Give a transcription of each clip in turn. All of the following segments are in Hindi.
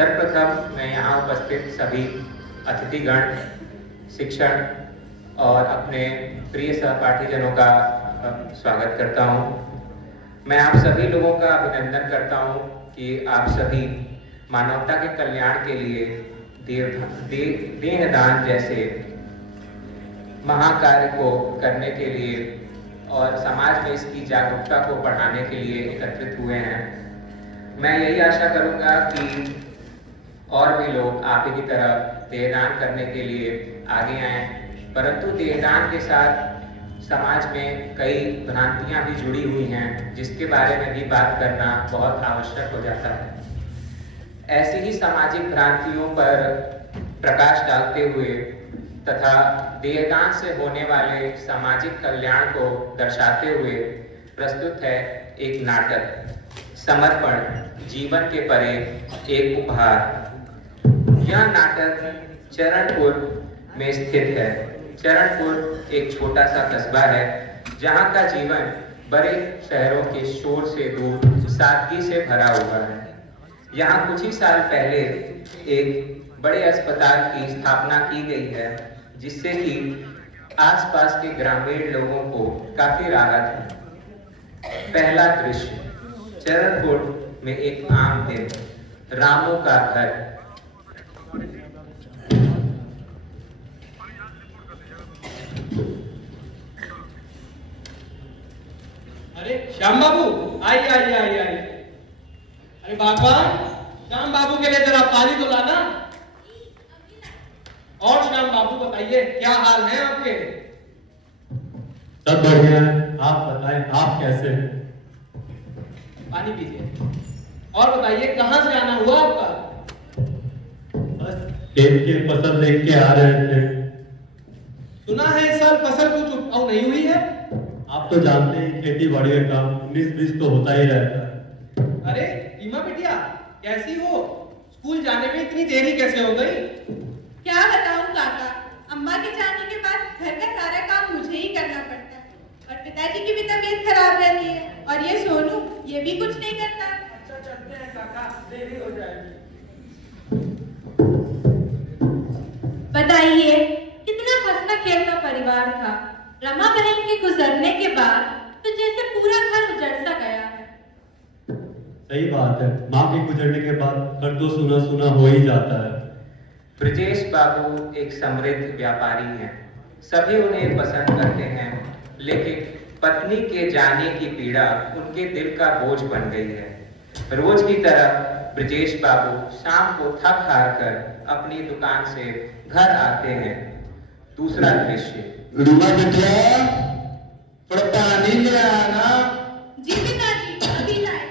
सर्वप्रथम मैं यहाँ उपस्थित सभी अतिथिगण, शिक्षक और अपने प्रिय सहपाठीजनों का स्वागत करता हूँ। मैं आप सभी लोगों का अभिनंदन करता हूँ कि आप सभी मानवता के कल्याण के लिए देहदान जैसे महाकार्य को करने के लिए और समाज में इसकी जागरूकता को बढ़ाने के लिए एकत्रित हुए हैं। मैं यही आशा करूंगा कि और भी लोग आप ही की तरह देहदान करने के लिए आगे आएं, परंतु देहदान के साथ समाज में कई भ्रांतियां भी जुड़ी हुई हैं, जिसके बारे में भी बात करना बहुत आवश्यक हो जाता है। ऐसी ही सामाजिक भ्रांतियों पर प्रकाश डालते हुए तथा देहदान से होने वाले सामाजिक कल्याण को दर्शाते हुए प्रस्तुत है एक नाटक, समर्पण जीवन के परे एक उपहार। यह नाटक चरणपुर में स्थित है। चरणपुर एक छोटा सा कस्बा है जहाँ का जीवन बड़े शहरों के शोर से दूर सादगी से भरा हुआ है। यहाँ कुछ ही साल पहले एक बड़े अस्पताल की स्थापना की गई है, जिससे कि आसपास के ग्रामीण लोगों को काफी राहत है। पहला दृश्य, चरणपुर में एक आम दिन, रामू का घर। अरे श्याम बाबू, आइए आइए आइए आइए। अरे भगवान, श्याम बाबू के लिए जरा पानी तो लाना। और श्याम बाबू बताइए, क्या हाल है आपके? सब बढ़िया है, आप बताएं, आप कैसे हैं? पानी पीजिए। और बताइए, कहाँ से आना हुआ आपका? बस खेत की फसल देख के आ रहे थे। सुना है इस साल फसल कुछ उपजाऊ नहीं हुई है। आप तो जानते हैं खेती बाड़ी का काम 19-20 तो होता ही रहता है। अरे रीमा बिटिया, कैसी हो? स्कूल जाने में इतनी देरी कैसे हो गई? क्या बताऊं काका, अम्मा के जाने के बाद घर का सारा काम मुझे ही करना पड़ता है और पिताजी की भी तबीयत खराब रहती है और ये सोनू ये भी कुछ नहीं करता। अच्छा चलते हैं काका, देरी हो जाएगी। बताइए, कितना हंसना खेलता परिवार था। रमा बहन के गुजरने के बाद तो जैसे पूरा घर उजड़ सा गया है। सही बात है, माँ के गुजरने के बाद घर तो सुना सुना हो ही जाता है। ब्रजेश बाबू एक समृद्ध व्यापारी हैं। सभी उन्हें पसंद करते हैं, लेकिन पत्नी के जाने की पीड़ा उनके दिल का बोझ बन गई है। रोज की तरह ब्रजेश बाबू शाम को थक हार कर अपनी दुकान से घर आते हैं। दूसरा दृश्य, रीमा बिटिया, थोड़ा पानी ले आना। जी पिताजी, अभी लाए।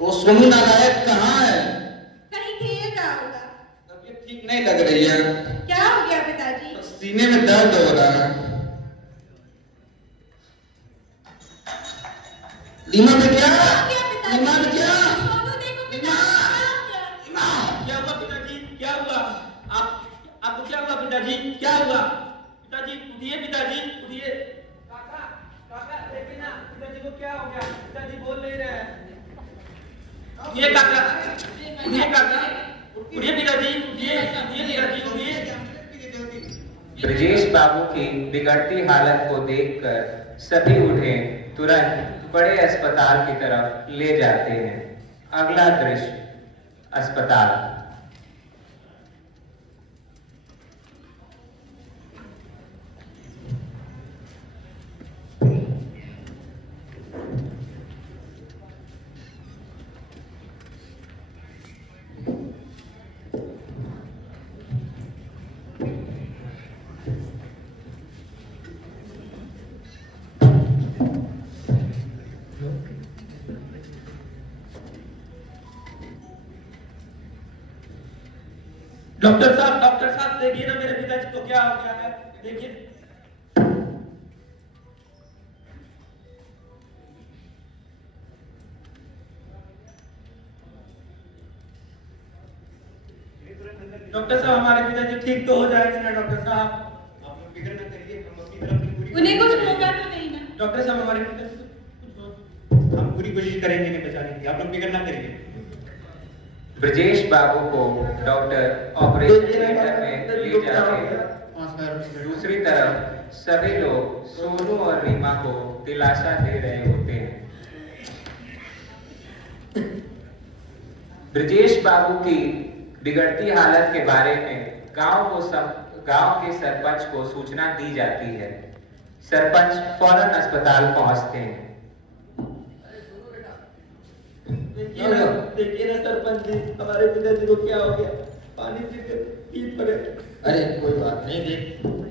वो सोनू नालायक कहाँ है? कहीं खेल रहा होगा। तबीयत ठीक नहीं लग रही है। क्या हो गया पिताजी? सीने में दर्द हो रहा है। रीमा बिटिया, रीमा बिटिया, सोनू देखो पिताजी, क्या हुआ पिताजी? क्या हुआ? आपको क्या हुआ पिताजी? क्या हुआ? पिताजी उठिए, पिताजी उठिए। काका, काका देखिए ना, पिताजी को क्या हो गया? पिताजी बोल नहीं रहे हैं। उठिए काका, उठिए काका, उठिए पिताजी, उठिए, उठिए पिताजी, उठिए। ब्रजेश बाबू की बिगड़ती हालत को देखकर सभी उन्हें तुरंत बड़े अस्पताल की तरफ ले जाते हैं। अगला दृश्य, अस्पताल। डॉक्टर साहब देखिए ना, मेरे पिताजी को क्या हो गया है, देखिए। डॉक्टर साहब, हमारे पिताजी ठीक तो हो जाएंगे ना डॉक्टर साहब? आप लोग फिक्र न करिए, हम अपनी तरफ से पूरी उन्हें कुछ होगा तो नहीं ना? डॉक्टर साहब, हमारे पिताजी को कुछ हो कोशिश करेंगे कि बचाने की, आप लोग फिक्र ना करिए। ब्रजेश बाबू को डॉक्टर ऑपरेशन थिएटर में ले जाके दूसरी तरफ सभी लोग सोनू और रीमा को दिलासा दे रहे होते हैं। ब्रजेश बाबू की बिगड़ती हालत के बारे में गांव के सरपंच को सूचना दी जाती है। सरपंच फौरन अस्पताल पहुंचते हैं। देखिए ना सरपंच जी, हमारे पिताजी को क्या हो गया, पानी से पीट पड़े। अरे कोई बात नहीं, देख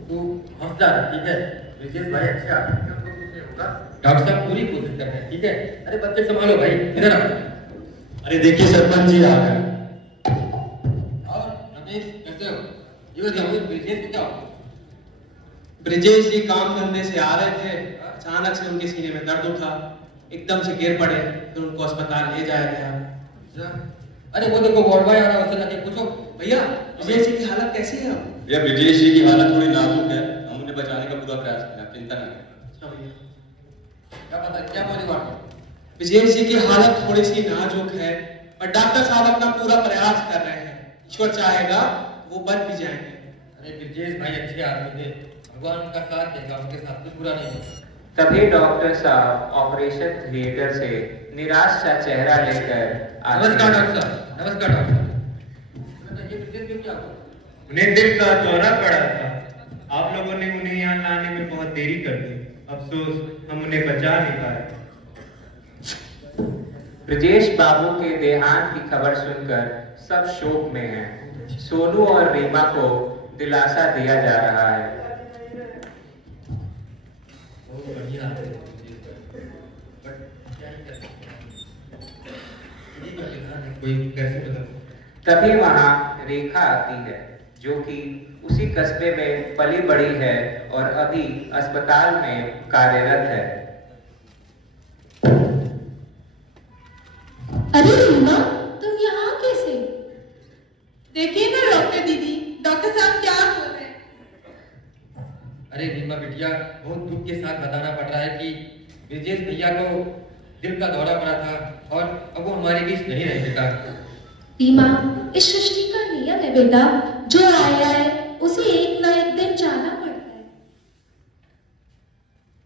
तू हौसला रख, ठीक है। ब्रजेश भाई अच्छे आदमी हैं, उनको कुछ नहीं होगा। डॉक्टर साहब पूरी कोशिश कर रहे हैं, ठीक है। अरे बच्चे संभालो भाई, इधर आओ। अरे देखिए सरपंच जी आ गए। और रमेश कैसे हो? ये बताओ मुझे, ब्रजेश को क्या हो? ब्रजेश जी काम धंधे से आ रहे थे, अचानक से उनके सीने में दर्द उठा, एकदम से गिर पड़े, फिर उनको अस्पताल ले जाया गया। अरे वो देखो वार्ड बॉय आ रहा है, उससे जाके पूछो। भैया ब्रजेश जी की हालत कैसी है अब? भैया ब्रजेश जी की हालत थोड़ी नाजुक है, हम उन्हें बचाने का पूरा प्रयास करें, आप चिंता न करें। अच्छा भैया, क्या पता क्या बोली वार्ड? ब्रजेश जी की हालत थोड़ी सी नाजुक है, और डॉक्टर साहब अपना पूरा प्रयास कर रहे हैं, ईश्वर चाहेगा वो बच भी जाएंगे। अरे ब्रजेश भाई अच्छे आदमी थे, भगवान उनका साथ देगा, उनके साथ कुछ बुरा नहीं होगा। तभी डॉक्टर साहब ऑपरेशन थिएटर से निराश सा चेहरा लेकर नमस्कार डॉक्टर साहब। नमस्कार डॉक्टर साहब। ये ब्रजेश को क्या हुआ? उन्हें दिल का दौरा पड़ा था, आप लोगों ने उन्हें यहाँ लाने में बहुत देरी कर दी, अफसोस हम उन्हें बचा नहीं पाए। ब्रजेश बाबू के देहांत की खबर सुनकर सब शोक में हैं। सोनू और रीमा को दिलासा दिया जा रहा है। बहुत बढ़िया है, बट क्या ही कर सकते हैं, कोई कैसे बदल। तभी वहां रेखा आती है, जो कि उसी कस्बे में पली बड़ी है और अभी अस्पताल में कार्यरत है। अरे रीमा, तुम यहाँ कैसे? देखिए ना डॉक्टर दीदी, डॉक्टर साहब क्या बोल रहे हैं। अरे रीमा बिटिया, बहुत दुख के साथ बताना पड़ रहा है कि ब्रजेश भैया को दिल का दौरा पड़ा था और अब वो हमारे बीच नहीं रहे बेटा। रीमा, इस सृष्टि का नियम है बेटा, जो आया है उसे एक ना एक दिन जाना पड़ता है।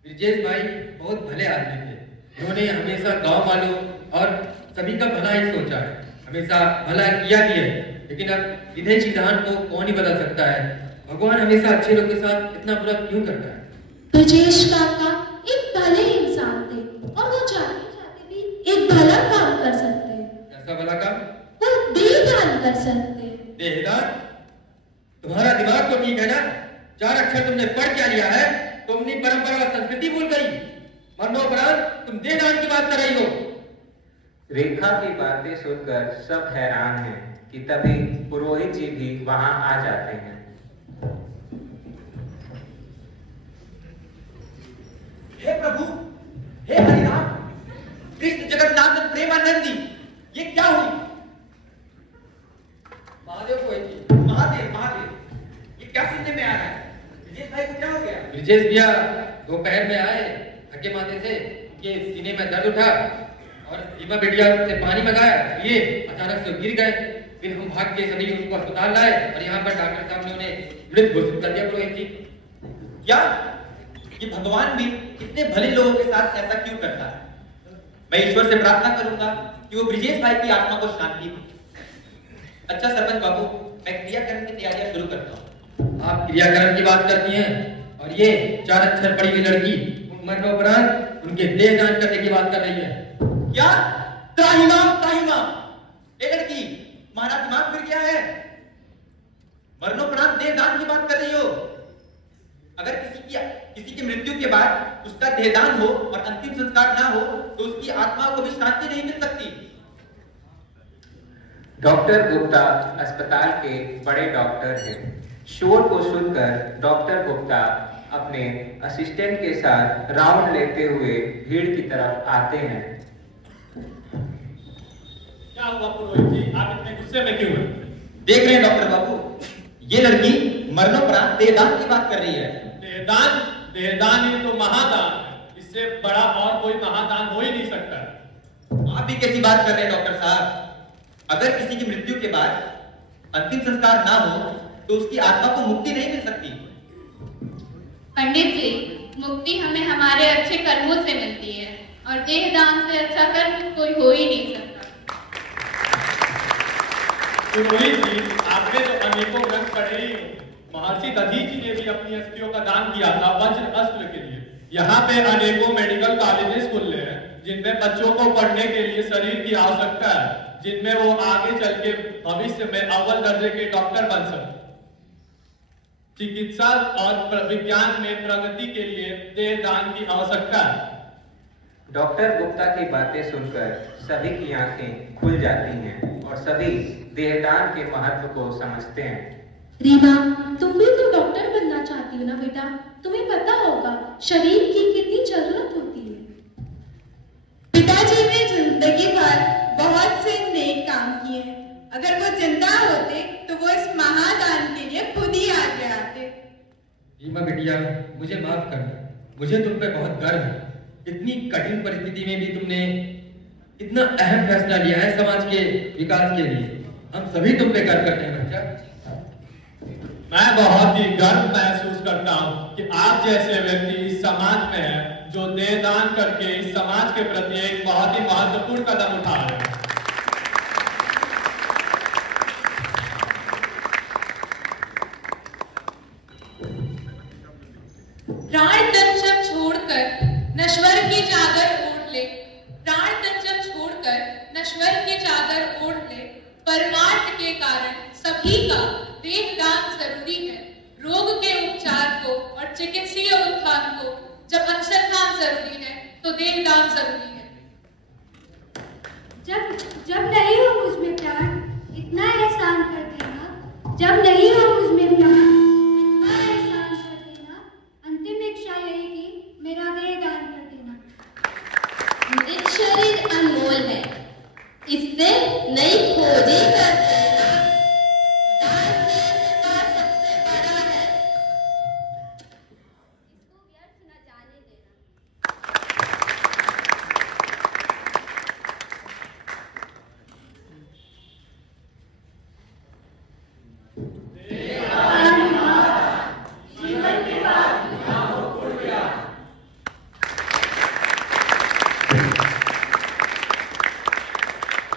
ब्रजेश भाई बहुत भले आदमी थे, उन्होंने हमेशा गांव वालों और सभी का भला ही सोचा है, हमेशा भला किया भी है। लेकिन अब विधि सिद्धांत को कौन ही बदल सकता है? भगवान हमेशा अच्छे लोग के साथ इतना बुरा क्यों करता है? ब्रजेश काका एक भले इंसान थे और वो चाहते चाहते भी एक भला काम कर सकते हैं। ऐसा भला काम? वो देहदान कर सकते हैं। देहदान? तुम्हारा दिमाग तो ठीक है ना? 4 अक्षर तुमने पढ़ क्या लिया है? तुम अपनी परंपरा और संस्कृति भूल गई। मरणोपरांत तुम देहदान की बात कर रही हो। रेखा की बातें सुनकर सब हैरान हैं कि तभी पुरोहित जी भी वहां आ जाते हैं। हे प्रभु, हे हरिनाम, कृष्ण जगन्नाथ प्रेमानंदी, ये क्या हुई? महादेव को है। महादेव, महादेव, ये क्या सुनने में आ रहा है? ब्रजेश भाई को क्या हो गया? ब्रजेश भैया दोपहर में आए, थके माथे से, उनके सीने में दर्द उठा और रीमा बिटिया से पानी मंगाया, ये अचानक से गिर गए। फिर हम भाग के सभी उनको अस्पताल लाए और यहाँ पर डॉक्टर साहब ने उन्हें मृत घोषित कर दिया। पुरोहित जी, क्या ये भगवान भी इतने भले लोगों के साथ ऐसा क्यों करता है? मैं ईश्वर से प्रार्थना करूंगा कि वो ब्रजेश भाई की आत्मा को शांति दे। अच्छा सरपंच बाबू, मैं क्रियाकर्म की तैयारियां शुरू करता हूँ। आप क्रियाकर्म की बात करती हैं और ये 4 अक्षर पढ़ी हुई लड़की मरणोपरांत उनके देहदान करने की बात कर रही है। क्या? त्राहिमाम, त्राहिमाम, ये लड़की, तुम्हारा दिमाग फिर गया है? मरणोपरांत देहदान की बात कर रही हो? अगर किसी की मृत्यु के बाद उसका देहदान हो और अंतिम संस्कार ना हो तो उसकी आत्मा को भी शांति नहीं मिल सकती। डॉक्टर गुप्ता अस्पताल के बड़े डॉक्टर हैं। शोर को सुनकर डॉक्टर गुप्ता अपने असिस्टेंट के साथ राउंड लेते हुए भीड़ की तरफ आते हैं। क्या हुआ पुरोहित जी, आप इतने गुस्से में क्यों हैं? देख रहे हैं डॉक्टर बाबू, ये लड़की मरणोपरांत देहदान की बात कर रही है। देहदान ही तो महादान है, इससे बड़ा और कोई महादान हो ही नहीं सकता। आप भी कैसी बात कर रहे हैं डॉक्टर साहब? अगर किसी की मृत्यु के बाद अंतिम संस्कार ना हो तो उसकी आत्मा को मुक्ति नहीं मिल सकती। पंडित जी, मुक्ति हमें हमारे अच्छे कर्मों से मिलती है और देहदान से अच्छा कर्म कोई हो ही नहीं सकता। पुरोहित जी, आपने तो अनेकों ग्रंथ पढ़े ही हो। महर्षि दधीचि ने भी अपनी अस्थियों का दान किया था वज्र अस्त्र के लिए। यहाँ पे अनेकों मेडिकल कॉलेजेस खुल रहे हैं जिनमें बच्चों को पढ़ने के लिए शरीर की आवश्यकता है, जिनमें वो आगे चल के भविष्य में अव्वल दर्जे के डॉक्टर बन सकते। चिकित्सा और विज्ञान में प्रगति के लिए देहदान की आवश्यकता है। डॉक्टर गुप्ता की बातें सुनकर सभी की आंखें खुल जाती हैं और सभी देहदान के महत्व को समझते हैं। रीमा, तुम भी तो डॉक्टर बनना चाहती हो ना बेटा? तुम्हें पता होगा शरीर की कितनी जरूरत होती है। पिताजी ने जिंदगी भर बहुत से नेक काम किए हैं। अगर वो जिंदा होते तो वो इस महादान के लिए खुद ही आगे आते। रीमा बिटिया, मुझे माफ करना, मुझे तुम पे बहुत गर्व है। इतनी कठिन परिस्थिति में भी तुमने इतना अहम फैसला लिया है समाज के विकास के लिए। हम सभी तुम पे गर्व करते हैं बच्चा। मैं बहुत ही गर्व महसूस करता हूँ कि आप जैसे व्यक्ति इस समाज में हैं जो देहदान करके इस समाज के प्रति एक बहुत ही महत्वपूर्ण कदम उठा रहे हैं। प्राण तन सब छोड़कर नश्वर की चादर ओढ़ ले, प्राण तन सब छोड़कर नश्वर की चादर ओढ़ ले। परमार्थ के कारण सभी का देहदान जरूरी है। रोग के उपचार को और चिकित्सीय उत्थान को जब अनुसंधान जरूरी है तो देहदान जरूरी है। जब नहीं हो मुझमें प्यार, इतना एहसान कर देना। जब नहीं हो मुझमें प्यार, इतना एहसान कर देना। अंतिम इच्छा यही कि मेरा देहदान कर देना। मृत शरीर अनमोल है, इससे नई खोजी कर देना। दान देने का सबसे बड़ा है, इसको व्यर्थ न जाने देना। जीवन के बाद ना हो पूर्या।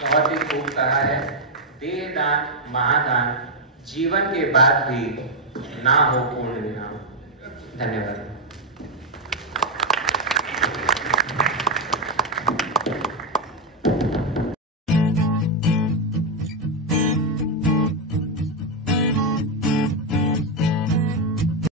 बहुत ही खूब कहा है। देहदान महादान जीवन के बाद भी ना हो पूर्ण विराम। धन्यवाद।